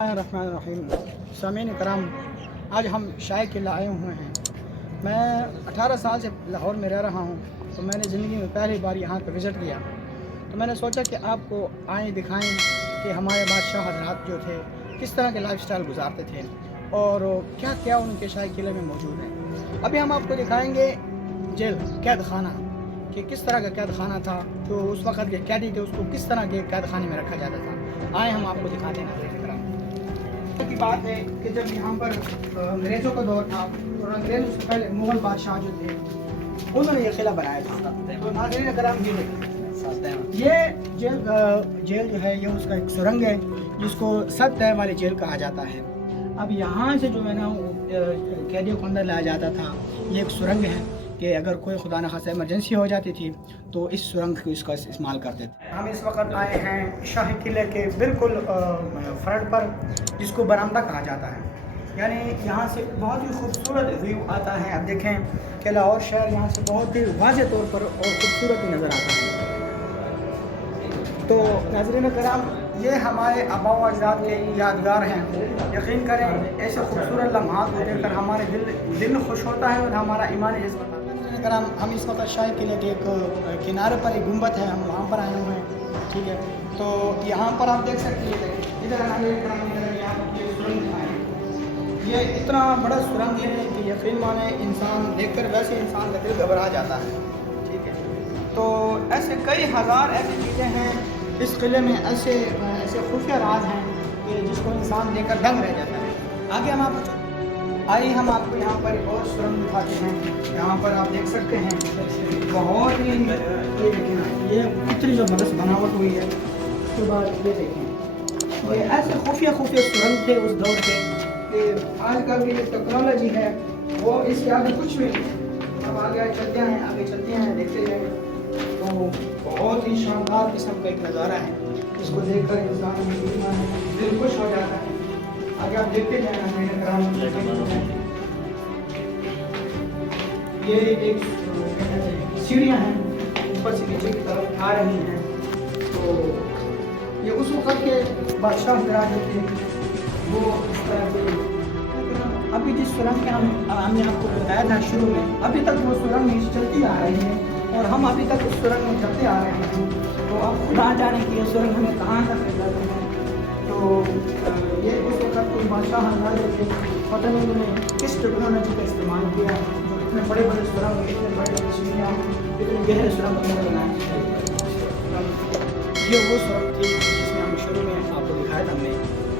الرحمن سامعین کرام، آج ہم شائع کے لیے آئے ہوئے ہیں۔ میں 18 سال سے لاہور میں رہ رہا ہوں، تو میں نے زندگی میں پہلی بار یہاں کا وزٹ کیا، تو میں نے سوچا کہ آپ کو آئیں دکھائیں کہ ہمارے بادشاہ حضرات جو تھے کس طرح کے لائف سٹائل گزارتے تھے اور کیا کیا ان کے شاہی قلعے میں موجود ہے۔ ابھی ہم آپ کو دکھائیں گے جیل قید خانہ، کہ کس طرح کا قید خانہ تھا، جو اس وقت کے قیدی تھے اس کو کس طرح کے قید خانے میں رکھا جاتا تھا۔ آئیں ہم آپ کو دکھاتے ہیں۔ کی بات ہے کہ جب یہاں پر انگریزوں کا دور تھا اور انگریزوں سے پہلے مغل بادشاہ جو تھے انہوں نے یہ قلعہ بنایا تھا۔ تو ناظرین کرام، یہ جیل جو ہے یہ اس کا ایک سرنگ ہے جس کو 7 تہہ والی جیل کہا جاتا ہے۔ اب یہاں سے جو ہے نا قیدیوں کو اندر لایا جاتا تھا، یہ ایک سرنگ ہے کہ اگر کوئی خدا نخواستہ ایمرجنسی ہو جاتی تھی تو اس سرنگ کو اس کا استعمال کرتے تھے۔ ہم اس وقت آئے ہیں شاہی قلعے کے بالکل فرنٹ پر، جس کو برآمدہ کہا جاتا ہے، یعنی یہاں سے بہت ہی خوبصورت ویو آتا ہے۔ اب دیکھیں کہ لاہور شہر یہاں سے بہت ہی واضح طور پر اور خوبصورت نظر آتا ہے۔ تو ناظرین کرام، یہ ہمارے آباء و اجداد کے یادگار ہیں۔ یقین کریں ایسے خوبصورت لمحات کو دیکھ کر ہمارے دل خوش ہوتا ہے اور ہمارا ایمان عزت ہوتا ہے۔ ناظرین کرام، ہم اس وقت شاہی قلعے کے ایک کنارے پر ایک گنبد ہے، ہم وہاں پر آئے ہوئے ہیں، ٹھیک ہے۔ تو یہاں پر آپ دیکھ سکتے ہیں، ادھر ناظرین کرام یہاں پر یہ سرنگ ہے، یہ اتنا بڑا سرنگ ہے کہ یقین مانے انسان دیکھ کر ویسے انسان کا دل گھبرا جاتا ہے، ٹھیک ہے۔ تو ایسے کئی ہزار ایسی چیزیں ہیں اس قلعے میں، ایسے خفیہ راز ہیں کہ جس کو انسان دیکھ کر دنگ رہ جاتا ہے۔ آگے ہم آپ کو آئیے ہم آپ کو یہاں پر ایک اور سرنگ دکھاتے ہیں۔ یہاں پر آپ دیکھ سکتے ہیں بہت ہی یہ کتنی زبردست بناوٹ ہوئی ہے۔ اس کے بعد یہ دیکھیں، یہ ایسے خفیہ سرنگ تھے اس دور کے کہ آج کل کی جو ٹیکنالوجی ہے وہ اس کے آگے کچھ بھی نہیں۔ اب آگے چلتے ہیں دیکھتے جائیں، تو بہت ہی شاندار قسم کا ایک نظارہ ہے، اس کو دیکھ کر انسان دل خوش ہو جاتا ہے۔ آگے آپ دیکھتے جائیں میرے کرام، یہ ایک سیڑھیاں ہیں اوپر سے نیچے کی طرف آ رہی ہیں۔ تو یہ اس وقت کے بادشاہ حضرات جو تھے وہ اس طرح سے، ابھی جس سرنگ کے ہم نے آپ کو بتایا تھا شروع میں، ابھی تک وہ سرنگ چلتی آ رہی ہے اور ہم ابھی تک اس سرنگ میں چلتے آ رہے ہیں۔ تو اب خدا جانے کہ یہ سرنگ ہمیں کہاں تک لے جاتے ہیں۔ تو یہ اس وقت کوئی بادشاہ حضرات جو تھے، پتہ نہیں انہوں نے کس ٹیکنالوجی کا استعمال کیا جو اتنے بڑے سرنگ، اتنے بڑے سیڑھیاں، اتنے گہرے سرنگ بنائے۔ یہ وہ سرنگ تھی جس میں ہم شروع میں آپ کو دکھایا تھا۔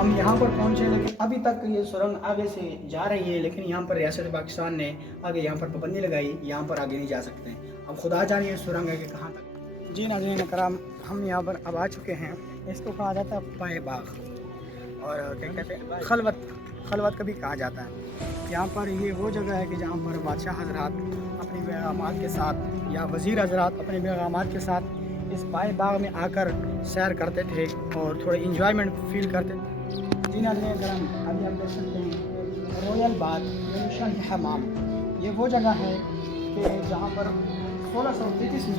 ہم یہاں پر پہنچے، لیکن ابھی تک یہ سرنگ آگے سے جا رہی ہے، لیکن یہاں پر ریاست پاکستان نے آگے یہاں پر پابندی لگائی، یہاں پر آگے نہیں جا سکتے۔ اب خدا جانے یہ سرنگ ہے کہ کہاں تک۔ جی ناظرین کرام، ہم یہاں پر اب آ چکے ہیں۔ اس کو کہا جاتا ہے پائے باغ، اور کیا کہتے ہیں خلوت کبھی کہا جاتا ہے۔ یہاں پر یہ وہ جگہ ہے کہ جہاں پر بادشاہ حضرات اپنی بیگمات کے ساتھ یا وزیر حضرات اپنی بیگمات کے ساتھ اس پائے باغ میں آ کر سیر کرتے تھے اور تھوڑے انجوائمنٹ فیل کرتے تھے۔ جی ناظرین کرام، ابھی آپ دیکھ سکتے ہیں رویل باتھ یعنی شاہی حمام، یہ وہ جگہ ہے کہ جہاں پر 1633 میں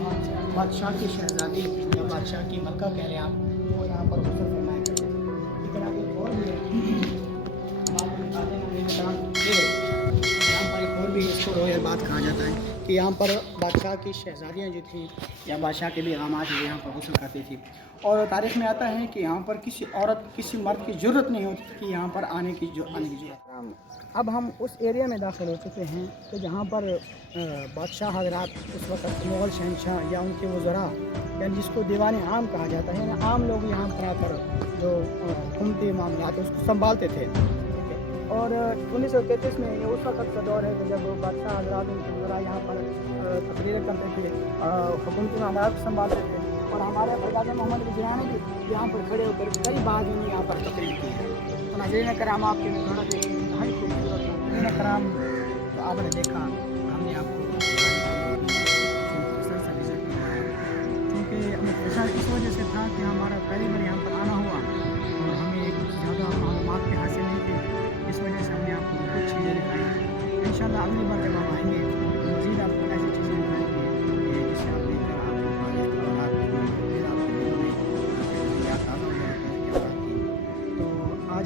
بادشاہ کی شہزادی یا بادشاہ کی ملکہ کہہ لیں آپ، وہ یہاں پر غسل فرمایا کرتے تھے۔ لیکن آگے ایک اور بھی ہے، ہم آپ کو بتاتے ہیں یہاں پر ایک اور بھی اس کو رویل باتھ کہا جاتا ہے کہ یہاں پر بادشاہ کی شہزادیاں جو تھیں یا بادشاہ کے بیگمات جو یہاں پر غسل کرتی تھی، اور تاریخ میں آتا ہے کہ یہاں پر کسی عورت کسی مرد کی ضرورت نہیں ہوتی کہ یہاں پر آنے کی ضرورت۔ اب ہم اس ایریا میں داخل ہو چکے ہیں کہ جہاں پر بادشاہ حضرات اس وقت مغل شہنشاہ یا ان کے وزراء، یعنی جس کو دیوان عام کہا جاتا ہے، یعنی عام لوگ یہاں پر آ کر جو حکومتی معاملات اس کو سنبھالتے تھے۔ اور 1933 میں یہ اس وقت کا دور ہے کہ جب بادشاہ حضرات ان کے وزراء یہاں پر تقریریں کرتے تھے، حکومتی معاملات کو سنبھالتے تھے، اور ہمارے فیض محمد وزیرا نے بھی یہاں پر کھڑے ہو کر کئی بار انہیں یہاں پر تقریر کی ہے۔ تو ناظرین کرام، آپ کے نظارہ دیکھیں، انتہائی خوبصورت ناظرین کرام، تو آپ نے دیکھا ہم نے آپ کو مختصر سا وزٹ کروایا، کیونکہ مختصر اس وجہ سے تھا کہ ہمارا پہلی بار یہاں پر آنا ہوا اور ہمیں زیادہ معلومات کے حاصل نہیں تھی، اس وجہ سے ہم نے آپ کو کچھ چیزیں دکھائیں۔ انشاءاللہ اگلی بار جب ہم آئیں گے تو مزید آپ کو ایسی چیزیں دکھائیں گے جس سے آپ دیکھ کر آپ کو تاریخ خیالات پھر آپ کے دل میں تازہ ہو جائے گا۔ تو آج